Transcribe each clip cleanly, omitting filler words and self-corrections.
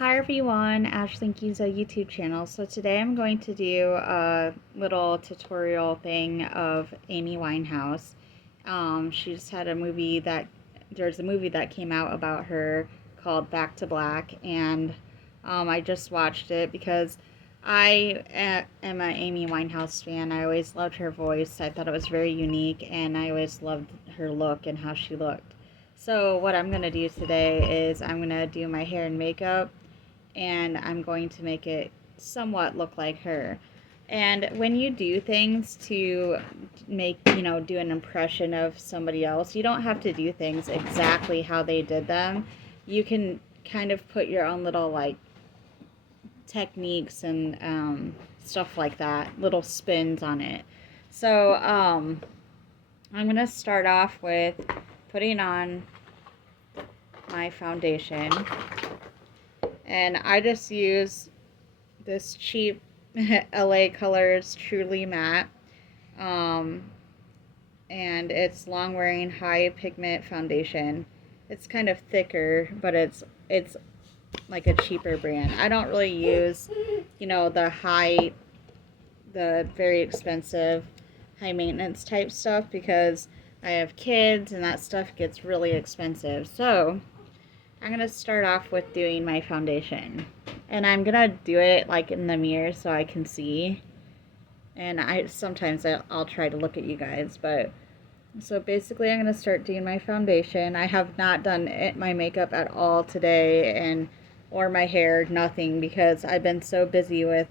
Hi everyone, Ashley Giza YouTube channel. So today I'm going to do a little tutorial thing of Amy Winehouse. She just had there's a movie that came out about her called Back to Black, and I just watched it because am an Amy Winehouse fan. I always loved her voice. I thought it was very unique, and I always loved her look and how she looked. So what I'm going to do today is I'm going to do my hair and makeup, and I'm going to make it somewhat look like her. And when you do things to do an impression of somebody else, you don't have to do things exactly how they did them. You can kind of put your own little techniques and stuff like that, little spins on it. So I'm going to start off with putting on my foundation. And I just use this cheap LA Colors Truly Matte. And it's long wearing high pigment foundation. It's kind of thicker, but it's like a cheaper brand. I don't really use, the very expensive, high maintenance type stuff because I have kids and that stuff gets really expensive. So I'm going to start off with doing my foundation. And I'm going to do it like in the mirror so I can see. And I'll try to look at you guys. But so basically I'm going to start doing my foundation. I have not done my makeup at all today or my hair, nothing, because I've been so busy with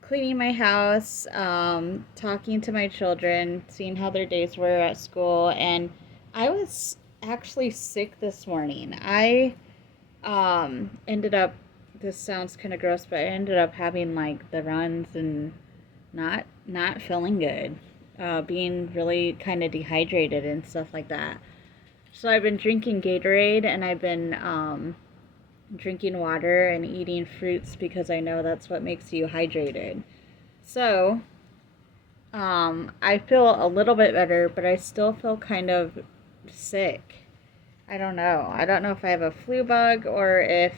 cleaning my house, talking to my children, seeing how their days were at school, and I was actually sick this morning. I ended up, this sounds kind of gross, but I ended up having like the runs and not feeling good, being really kind of dehydrated and stuff like that. So I've been drinking Gatorade, and I've been drinking water and eating fruits because I know that's what makes you hydrated. So I feel a little bit better, but I still feel kind of sick. I don't know. I don't know if I have a flu bug or if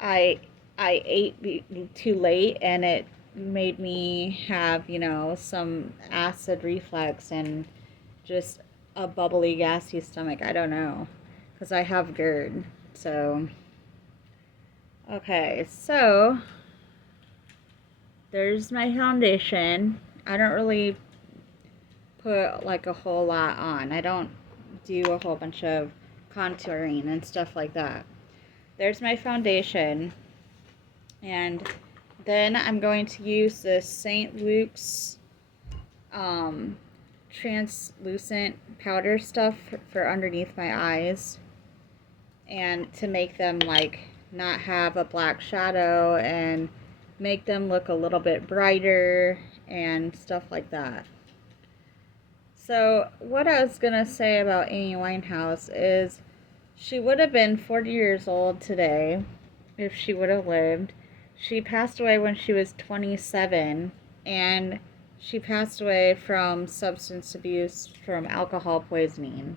I I ate too late and it made me have, some acid reflux and just a bubbly, gassy stomach. I don't know, because I have GERD. So, okay, so there's my foundation. I don't really put like a whole lot on. I don't do a whole bunch of contouring and stuff like that. There's my foundation, and then I'm going to use this St. Luke's translucent powder stuff for underneath my eyes, and to make them like not have a black shadow and make them look a little bit brighter and stuff like that. So what I was going to say about Amy Winehouse is she would have been 40 years old today if she would have lived. She passed away when she was 27, and she passed away from substance abuse from alcohol poisoning.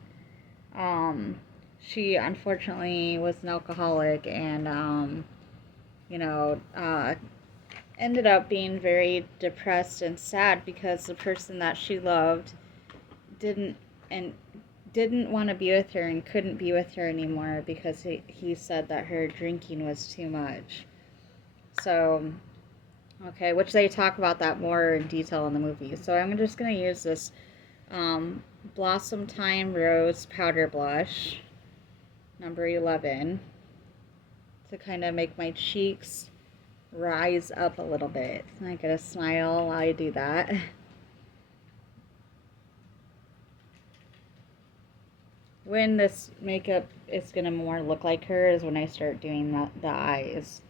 She unfortunately was an alcoholic, and ended up being very depressed and sad because the person that she loved didn't and didn't want to be with her and couldn't be with her anymore because he said that her drinking was too much. So, okay, which they talk about that more in detail in the movie. So I'm just going to use this Blossom Time Rose Powder Blush, number 11, to kind of make my cheeks rise up a little bit. I get a smile while I do that. When this makeup is going to more look like her is when I start doing the eyes.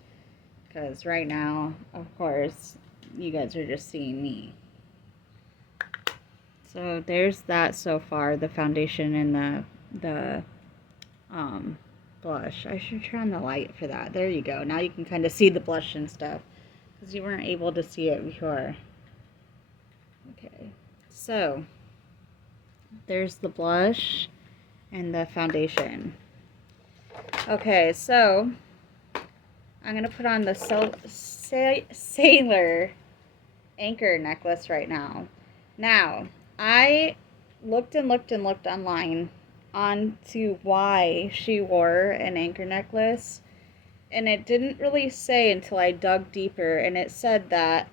Because right now, of course, you guys are just seeing me. So there's that so far, the foundation and the blush. I should turn on the light for that. There you go. Now you can kind of see the blush and stuff, because you weren't able to see it before. Okay, so there's the blush and the foundation. Okay, so I'm I'm going to put on the Sailor anchor necklace right now. Now, I looked and looked and looked online onto why she wore an anchor necklace, and it didn't really say until I dug deeper, and it said that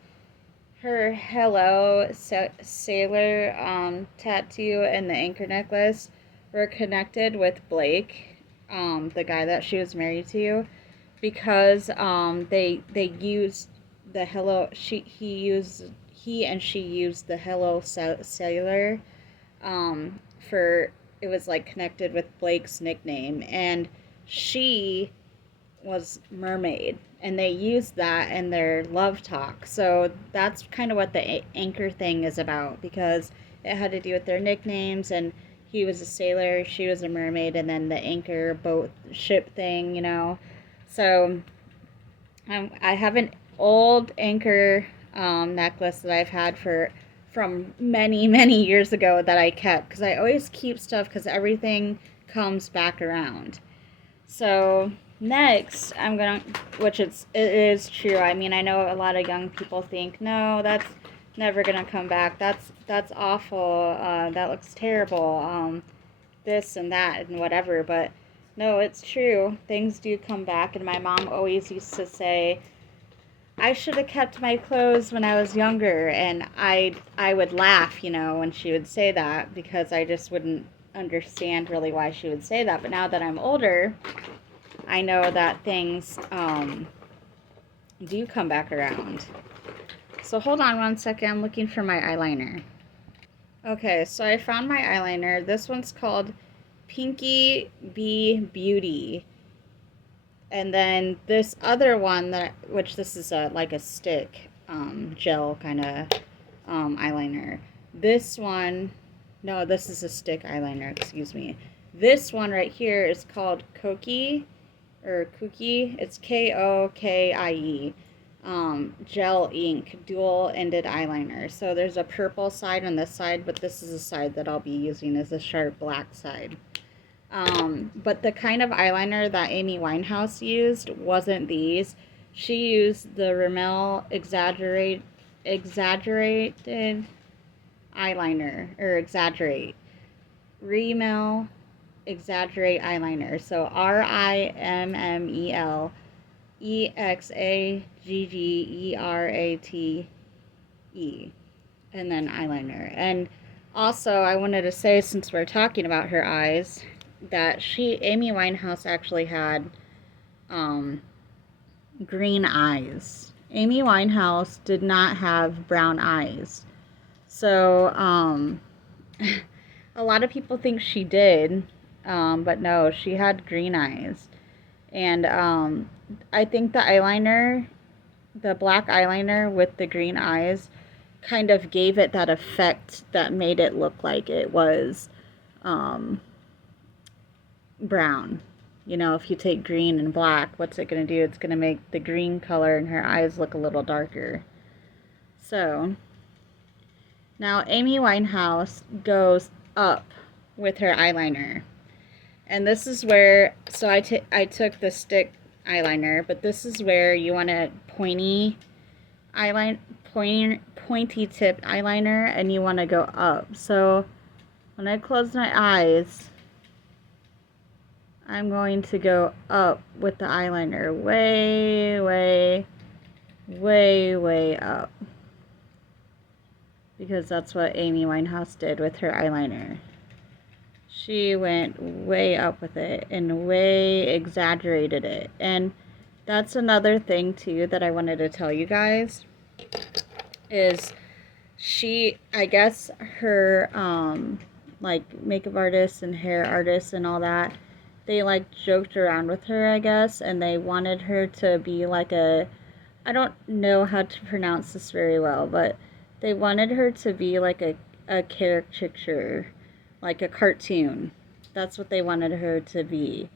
her Hello Sailor tattoo and the anchor necklace were connected with Blake, the guy that she was married to, because they used the Hello he and she used the Hello Sailor for it was like connected with Blake's nickname, and she was mermaid, and they used that in their love talk. So that's kind of what the anchor thing is about, because it had to do with their nicknames, and he was a sailor, she was a mermaid, and then the anchor boat ship thing, you know. So I have an old anchor necklace that I've had from many years ago that I kept, because I always keep stuff because everything comes back around. So next, I'm gonna, it is true. I mean, I know a lot of young people think, no, that's never gonna come back. That's awful. That looks terrible. This and that and whatever. But no, it's true. Things do come back. And my mom always used to say, I should have kept my clothes when I was younger. And I would laugh, you know, when she would say that, because I just wouldn't understand really why she would say that. But now that I'm older, I know that things do come back around. So hold on one second. I'm looking for my eyeliner. Okay, so I found my eyeliner. This one's called Pinky Bee Beauty. And then this other one, which this is like a stick gel kind of eyeliner. This one, no, this is a stick eyeliner, excuse me. This one right here is called Kokie. It's Kokie, gel ink dual-ended eyeliner. So there's a purple side on this side, but this is the side that I'll be using as the sharp black side. But the kind of eyeliner that Amy Winehouse used wasn't these. She used the Rimmel exaggerated eyeliner, or exaggerate. Rimmel exaggerate eyeliner. So Rimmel exaggerate, and then eyeliner. And also, I wanted to say, since we're talking about her eyes, that Amy Winehouse actually had green eyes. Amy Winehouse did not have brown eyes. So a lot of people think she did, but no, she had green eyes. And I think the eyeliner, the black eyeliner with the green eyes, kind of gave it that effect that made it look like it was brown. You know, if you take green and black, what's it going to do? It's going to make the green color in her eyes look a little darker. So now Amy Winehouse goes up with her eyeliner. And this is where, so I took the stick eyeliner, but this is where you want a pointy tipped eyeliner, and you want to go up. So when I close my eyes, I'm going to go up with the eyeliner way up, because that's what Amy Winehouse did with her eyeliner. She went way up with it and way exaggerated it. And that's another thing too that I wanted to tell you guys, is I guess her like makeup artists and hair artists and all that, they like joked around with her, I guess, and they wanted her to be like I don't know how to pronounce this very well, but they wanted her to be like a caricature, like a cartoon. That's what they wanted her to be.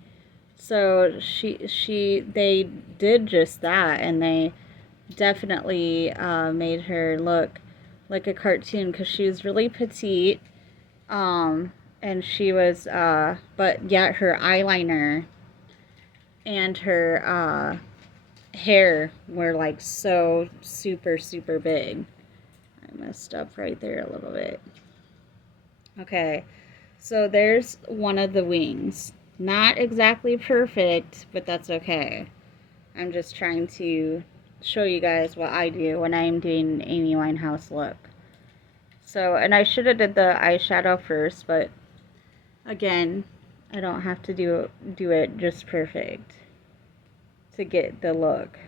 So they did just that, and they definitely made her look like a cartoon, because she was really petite, and she was, but yet her eyeliner and her hair were like so super, super big. I messed up right there a little bit. Okay, so there's one of the wings. Not exactly perfect, but that's okay. I'm just trying to show you guys what I do when I'm doing an Amy Winehouse look. So, and I should have did the eyeshadow first, but again, I don't have to do it just perfect to get the look.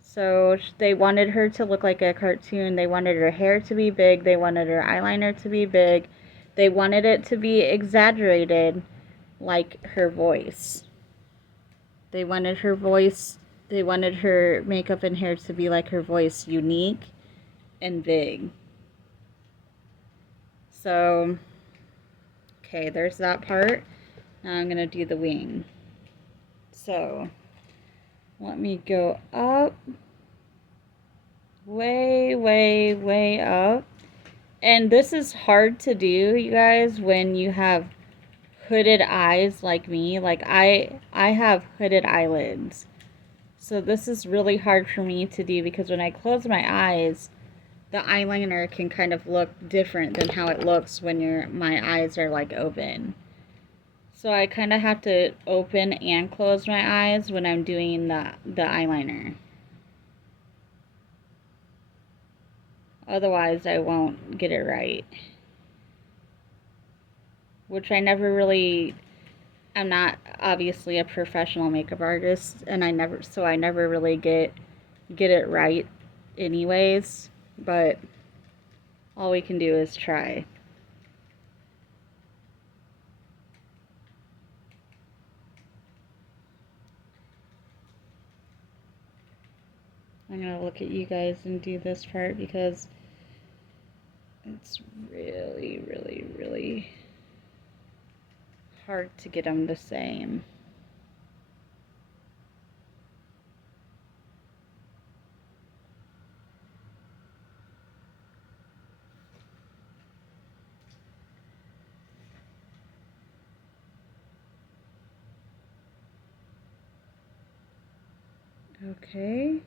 So they wanted her to look like a cartoon. They wanted her hair to be big. They wanted her eyeliner to be big. They wanted it to be exaggerated like her voice. They wanted her voice, they wanted her makeup and hair to be like her voice, unique and big. So, okay, there's that part. Now I'm going to do the wing. So, let me go up, way, way, way up. And this is hard to do, you guys, when you have hooded eyes like me. Like I have hooded eyelids. So this is really hard for me to do because when I close my eyes, the eyeliner can kind of look different than how it looks when my eyes are like open. So I kind of have to open and close my eyes when I'm doing the eyeliner. Otherwise, I won't get it right. Which I never really, I'm not obviously a professional makeup artist, and I never really get it right anyways, but all we can do is try. I'm going to look at you guys and do this part because it's really, really, really hard to get them the same. Okay.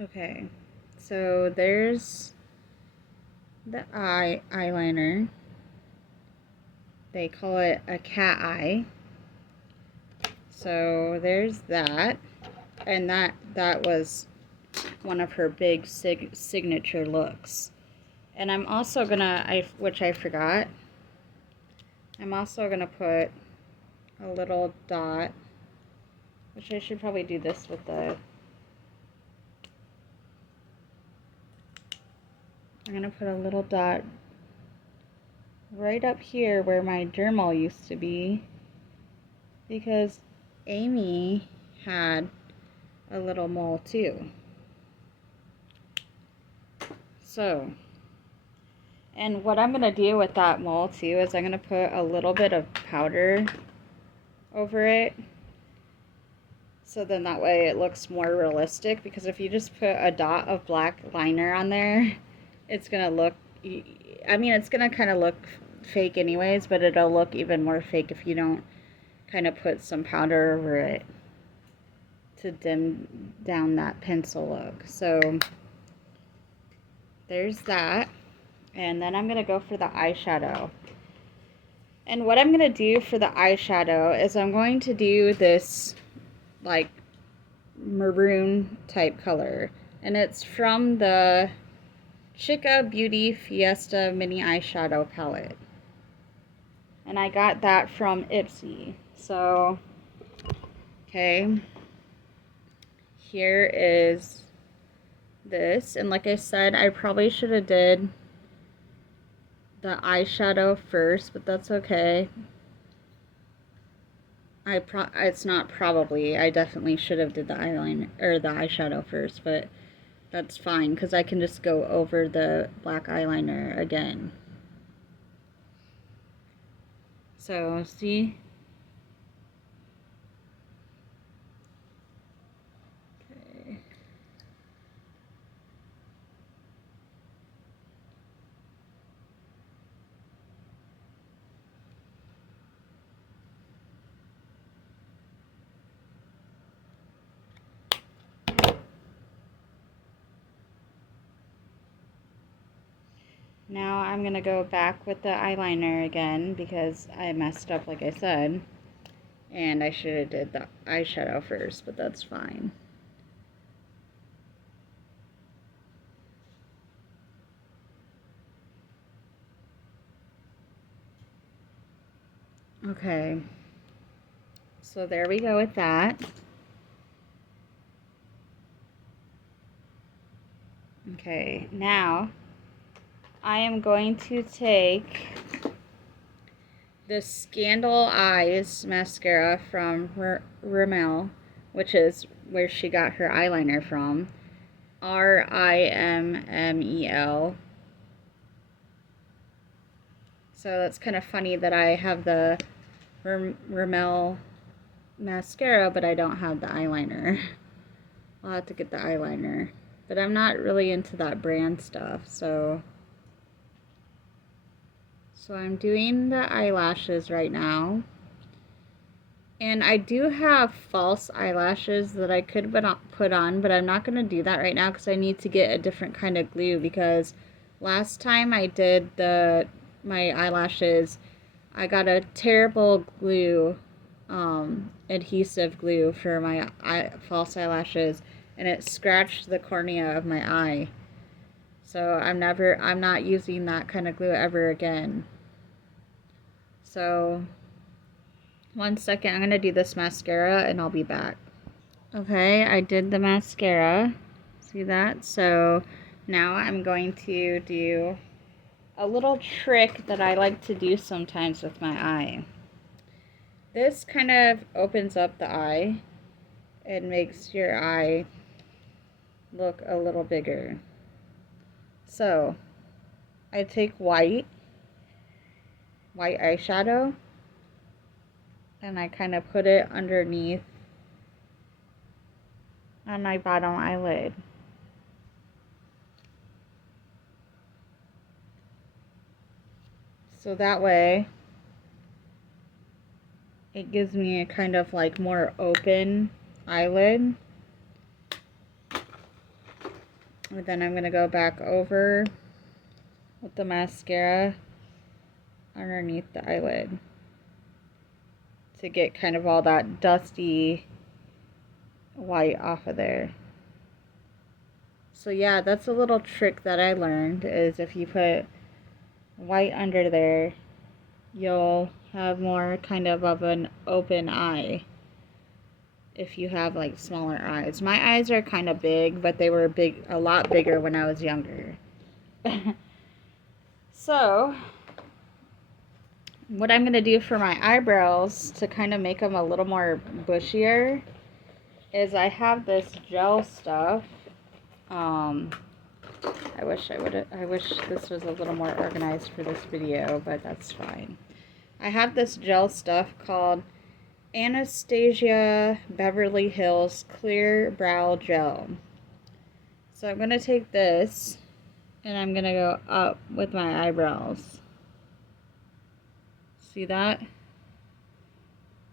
Okay, so there's the eyeliner. They call it a cat eye. So there's that, and that was one of her big signature looks. And I'm also gonna, which I forgot, I'm also gonna put a little dot, which I should probably do this with I'm going to put a little dot right up here where my dermal used to be, because Amy had a little mole too. So, and what I'm going to do with that mole too is I'm going to put a little bit of powder over it. So then that way it looks more realistic, because if you just put a dot of black liner on there, it's going to look, I mean, it's going to kind of look fake anyways, but it'll look even more fake if you don't kind of put some powder over it to dim down that pencil look. So there's that. And then I'm going to go for the eyeshadow. And what I'm going to do for the eyeshadow is I'm going to do this like maroon type color. And it's from the Chica Beauty Fiesta Mini Eyeshadow Palette. And I got that from Ipsy. So, okay. Here is this. And like I said, I probably should have did the eyeshadow first, but that's okay. It's not probably. I definitely should have did the eyeliner or the eyeshadow first, but that's fine because I can just go over the black eyeliner again. So, see? Now I'm going to go back with the eyeliner again because I messed up like I said. And I should have did the eyeshadow first, but that's fine. Okay. So there we go with that. Okay, now I am going to take the Scandal Eyes mascara from Rimmel, which is where she got her eyeliner from. Rimmel. So that's kind of funny that I have the Rimmel mascara, but I don't have the eyeliner. I'll have to get the eyeliner. But I'm not really into that brand stuff, so I'm doing the eyelashes right now. And I do have false eyelashes that I could put on, but I'm not going to do that right now because I need to get a different kind of glue, because last time I did my eyelashes, I got a terrible glue, adhesive glue for my false eyelashes, and it scratched the cornea of my eye. So I'm not using that kind of glue ever again. So, 1 second, I'm going to do this mascara and I'll be back. Okay, I did the mascara. See that? So, now I'm going to do a little trick that I like to do sometimes with my eye. This kind of opens up the eye and makes your eye look a little bigger. So, I take white eyeshadow, and I kind of put it underneath on my bottom eyelid. So that way it gives me a kind of like more open eyelid. And then I'm going to go back over with the mascara underneath the eyelid to get kind of all that dusty white off of there. So yeah, that's a little trick that I learned, is if you put white under there, you'll have more kind of an open eye if you have like smaller eyes. My eyes are kind of big, but they were a lot bigger when I was younger. So what I'm going to do for my eyebrows to kind of make them a little more bushier is I have this gel stuff. I wish this was a little more organized for this video, but that's fine. I have this gel stuff called Anastasia Beverly Hills Clear Brow Gel. So I'm going to take this and I'm going to go up with my eyebrows. See that?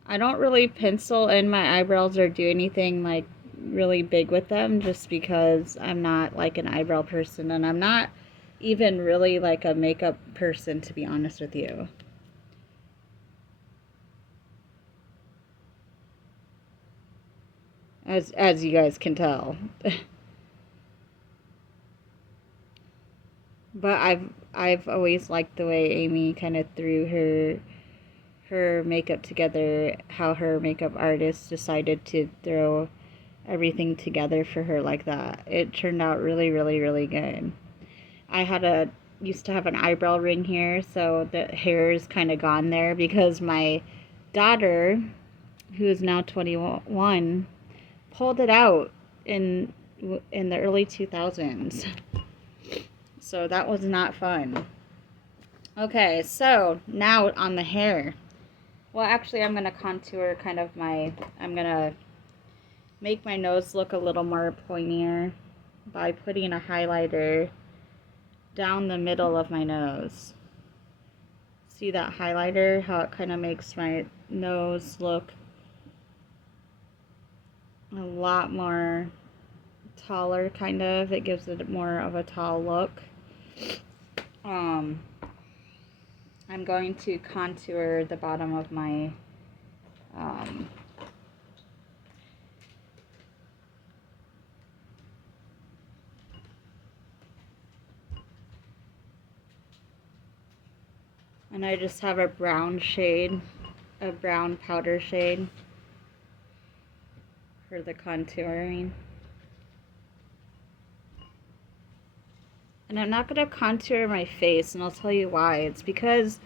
I don't really pencil in my eyebrows or do anything like really big with them, just because I'm not like an eyebrow person, and I'm not even really like a makeup person, to be honest with you. As you guys can tell. But I've always liked the way Amy kind of threw her makeup together, how her makeup artist decided to throw everything together for her like that. It turned out really, really, really good. I used to have an eyebrow ring here, so the hair is kind of gone there because my daughter, who is now 21, pulled it out in the early 2000s. So that was not fun. Okay, so now on the hair. Well, actually, I'm going to contour kind of I'm going to make my nose look a little more pointier by putting a highlighter down the middle of my nose. See that highlighter, how it kind of makes my nose look a lot more taller, kind of. It gives it more of a tall look. I'm going to contour the bottom of my and I just have a brown shade, a brown powder shade for the contouring. And I'm not going to contour my face, and I'll tell you why. It's because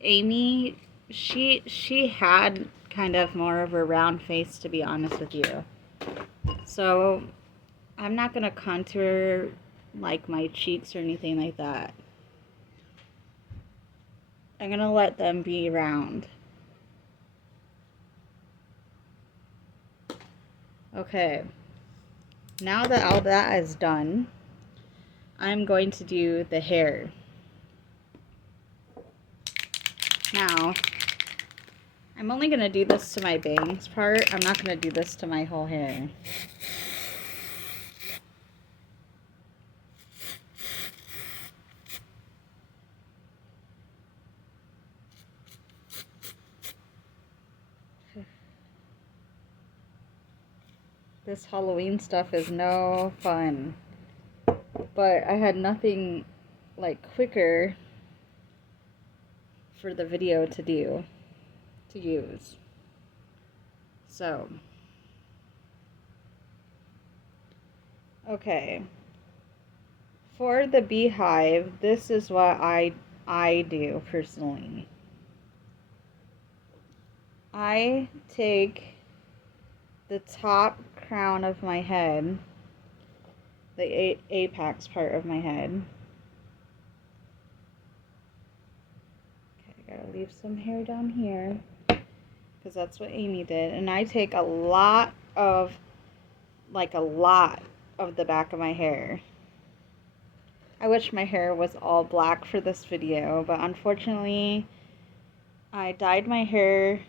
Amy, she had kind of more of a round face, to be honest with you. So I'm not going to contour like my cheeks or anything like that. I'm going to let them be round. Okay. Now that all that is done, I'm going to do the hair. Now, I'm only going to do this to my bangs part. I'm not going to do this to my whole hair. This Halloween stuff is no fun. But I had nothing like quicker for the video to use. So, okay. For the beehive, this is what I do personally. I take the top crown of my head, the apex part of my head. Okay, I gotta leave some hair down here because that's what Amy did. And I take a lot of the back of my hair. I wish my hair was all black for this video, but unfortunately I dyed my hair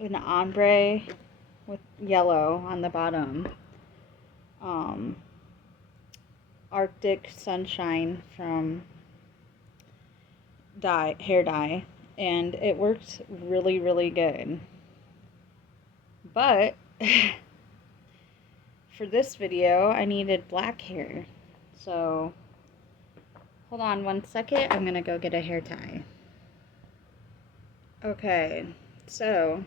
an ombre with yellow on the bottom. Arctic Sunshine from hair dye, and it worked really, really good. But for this video, I needed black hair. So hold on one second. I'm gonna go get a hair tie. Okay, so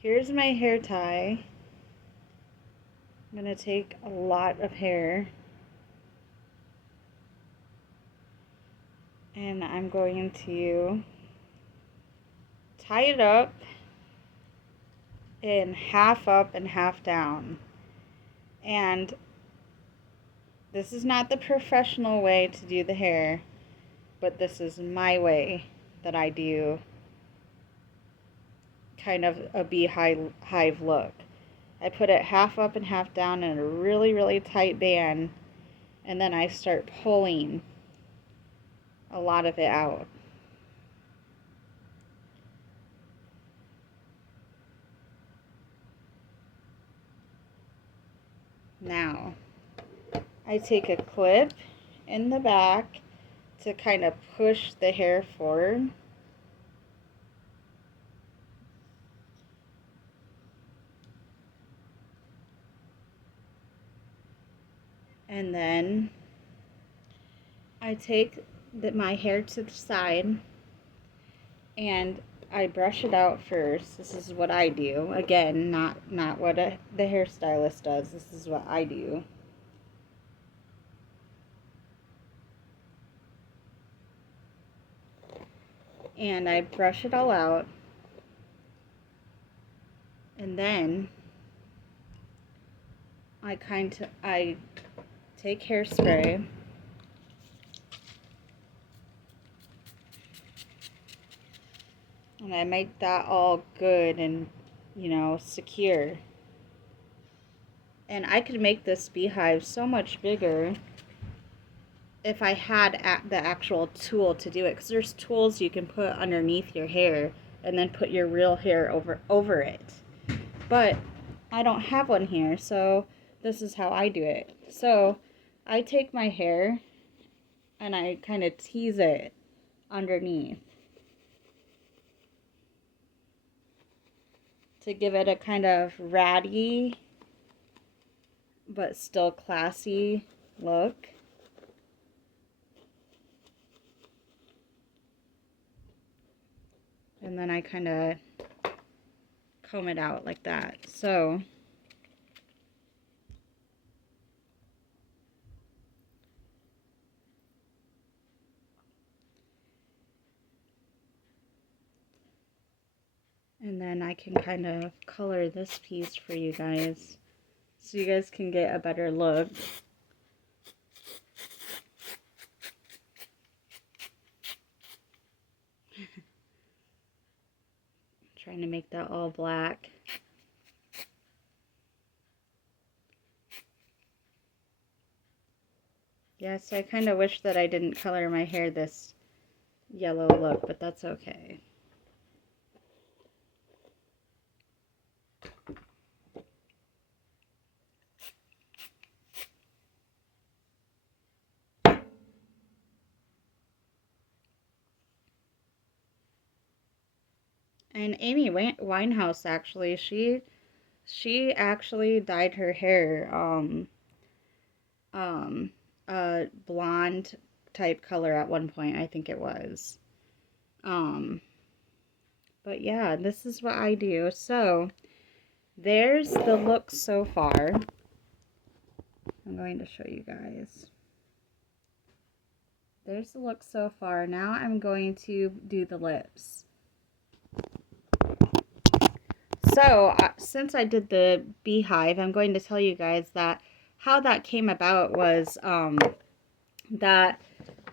here's my hair tie. I'm gonna take a lot of hair and I'm going to tie it up in half up and half down. And this is not the professional way to do the hair, but this is my way that I do kind of a beehive look. I put it half up and half down in a really, really tight band, and then I start pulling a lot of it out. Now, I take a clip in the back to kind of push the hair forward. And then I take my hair to the side and I brush it out first. This is what I do. Again, not what the hairstylist does. This is what I do. And I brush it all out. And then I take hairspray and I make that all good and, secure. And I could make this beehive so much bigger if I had the actual tool to do it, because there's tools you can put underneath your hair and then put your real hair over it. But I don't have one here, so this is how I do it. So I take my hair, and I kind of tease it underneath to give it a kind of ratty but still classy look. And then I kind of comb it out like that. So and then I can kind of color this piece for you guys so you guys can get a better look. Trying to make that all black. Yes, I kind of wish that I didn't color my hair this yellow look, but that's okay. And Amy Winehouse, actually, she actually dyed her hair a blonde type color at one point, I think it was. But yeah, this is what I do. So there's the look so far. I'm going to show you guys. There's the look so far. Now I'm going to do the lips. So since I did the beehive, I'm going to tell you guys that how that came about was that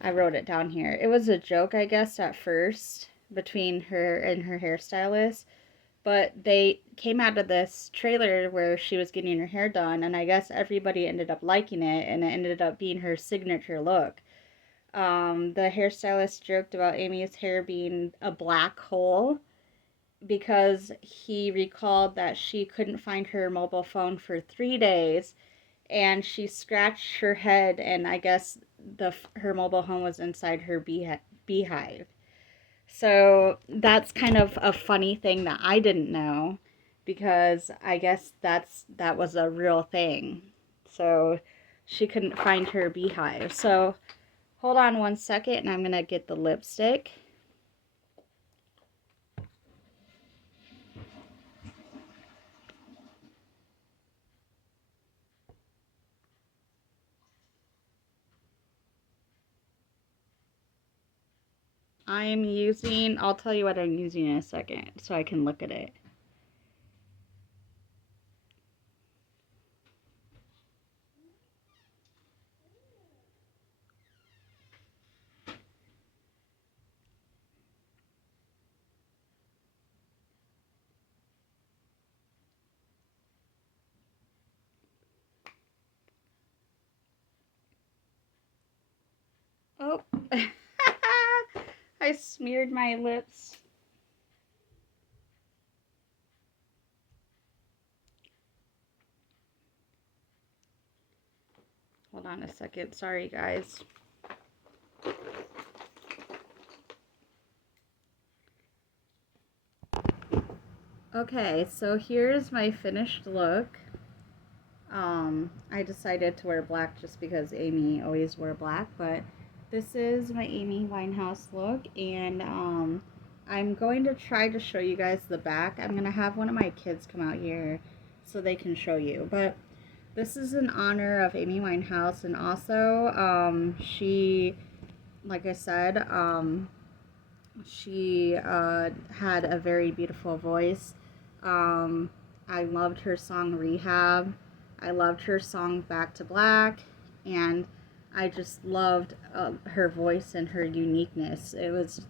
I wrote it down here. It was a joke, I guess, at first between her and her hairstylist, but they came out of this trailer where she was getting her hair done, and I guess everybody ended up liking it, and it ended up being her signature look. The hairstylist joked about Amy's hair being a black hole because he recalled that she couldn't find her mobile phone for 3 days, and she scratched her head, and I guess her mobile home was inside her beehive. So that's kind of a funny thing that I didn't know, because I guess that was a real thing. So she couldn't find her beehive. So hold on one second, and I'm gonna get the lipstick. I'm using, I'll tell you what I'm using in a second so I can look at it. Oh, I smeared my lips. Hold on a second. Sorry, guys. Okay, so here's my finished look. I decided to wear black just because Amy always wore black, but this is my Amy Winehouse look, and I'm going to try to show you guys the back. I'm going to have one of my kids come out here so they can show you, but this is in honor of Amy Winehouse, and also she, like I said, she had a very beautiful voice. I loved her song Rehab. I loved her song Back to Black, and I just loved her voice and her uniqueness. There was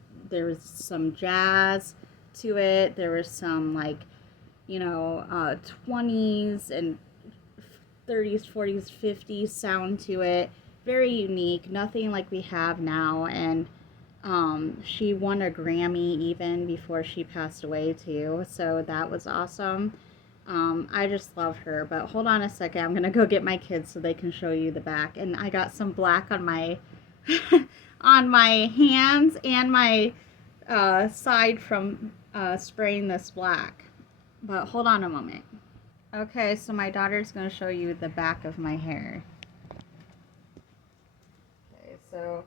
some jazz to it. There was some 20s and 30s, 40s, 50s sound to it. Very unique. Nothing like we have now, and she won a Grammy even before she passed away too, so that was awesome. I just love her. But hold on a second, I'm gonna go get my kids so they can show you the back. And I got some black on my on my hands and my side from spraying this black. But hold on a moment. Okay, so my daughter's going to show you the back of my hair. Okay, so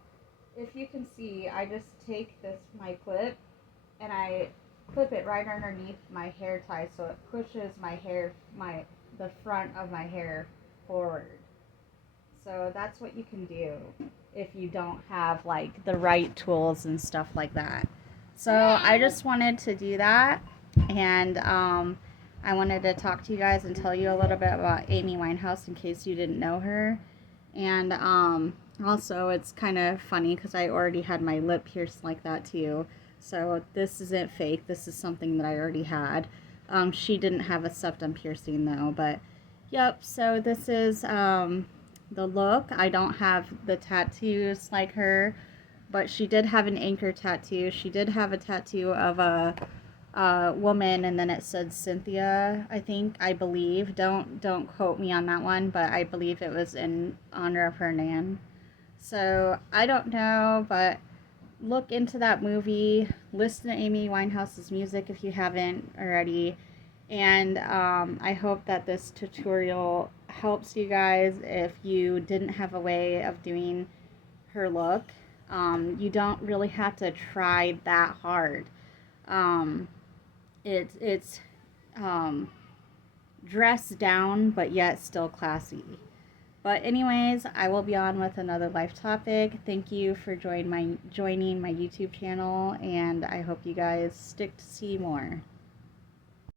if you can see, I just take my clip, and I clip it right underneath my hair tie, so it pushes the front of my hair forward. So that's what you can do if you don't have like the right tools and stuff like that. So I just wanted to do that, and I wanted to talk to you guys and tell you a little bit about Amy Winehouse in case you didn't know her. And also, it's kind of funny because I already had my lip pierced like that too. So this isn't fake. This is something that I already had. She didn't have a septum piercing though, but yep. So this is the look. I don't have the tattoos like her, but she did have an anchor tattoo. She did have a tattoo of a woman, and then it said Cynthia, I believe. Don't quote me on that one, but I believe it was in honor of her nan. So I don't know, but look into that movie. Listen to Amy Winehouse's music if you haven't already. And I hope that this tutorial helps you guys if you didn't have a way of doing her look. You don't really have to try that hard. Um, it's dressed down, but yet still classy. But anyways, I will be on with another life topic. Thank you for joining my YouTube channel, and I hope you guys stick to see more.